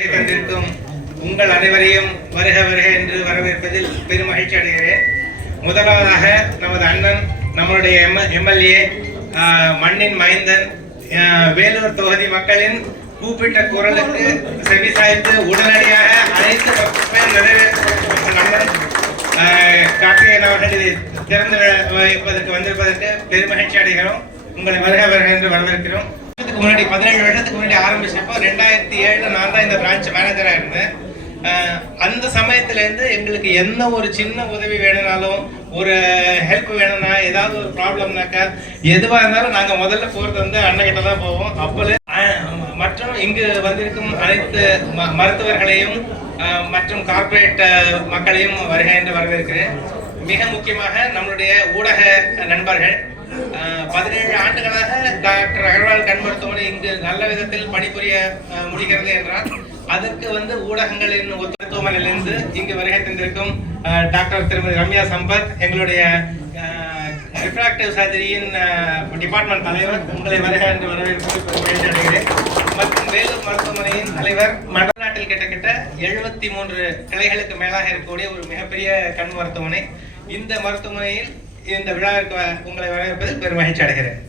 தந்திருக்கும் உங்கள் அனைவரையும் வருக வருக என்று வரவேற்பதில் பெரும் மகிழ்ச்சி அடைகிறேன். முதலாவதாக நமது அண்ணன் நம்மளுடைய எம்எல்ஏ மண்ணின் மைந்தன் வேலூர் தொகுதி மக்களின் கூப்பிட்ட குரலுக்கு செவிசாய்த்து உடனடியாக அனைத்து மக்களுமே நிறைவேற்ற நம்மளும் கார்த்திகேயன் அவர்கள் இதை திறந்து வைப்பதற்கு வந்திருப்பதற்கு பெரும் மகிழ்ச்சி அடைகிறோம். உங்களை வருக வருக என்று வரவேற்கிறோம். முன்னாடி 17 வருஷத்துக்கு முன்னாடி ஆரம்பிச்சப்போ 2007 நான் தான் இந்த பிரான்ச் மேனேஜரா இருந்தேன். அந்த சமயத்துல இருந்து எங்களுக்கு என்ன ஒரு சின்ன உதவி வேணும்னாலும் ஒரு ஹெல்ப் வேணும்னா ஏதாவது ஒரு ப்ராப்ளம்னாக்கா எதுவா இருந்தாலும் நாங்க முதல்ல போறது வந்து அண்ணகிட்ட தான் போவோம். அப்போது மற்றும் இங்கு வந்திருக்கும் அனைத்து மருத்துவர்களையும் மற்றும் கார்ப்பரேட் மக்களையும் வருகை என்று வரவேற்கிறேன். மிக முக்கியமாக நம்மளுடைய ஊடக நண்பர்கள் 17 ஆண்டுகளாக டாக்டர் அகர்வால் கண் மருத்துவமனை இங்கு நல்ல விதத்தில் பணிபுரிய முடிகிறது என்றால் அதற்கு வந்து ஊடகங்களின் மருத்துவமனையிலிருந்து இங்கு வருகை தந்திருக்கும் டாக்டர் திருமதி ரம்யா சம்பத், எங்களுடைய ரிஃப்ராக்டிவ் சர்ஜரியின் டிபார்ட்மெண்ட் தலைவர், உங்களை வருக என்று வரவேற்பது மகிழ்ச்சி அடைகிறேன். மற்றும் வேலூர் மருத்துவமனையின் தலைவர், மண்டநாட்டில் கிட்டத்தட்ட 73 கிளைகளுக்கு மேலாக இருக்கக்கூடிய ஒரு மிகப்பெரிய கண் மருத்துவமனை. இந்த மருத்துவமனையில் இந்த விழாவிற்கு உங்களை வரவேற்பதில் பெரும் மகிழ்ச்சி அடைகிறேன்.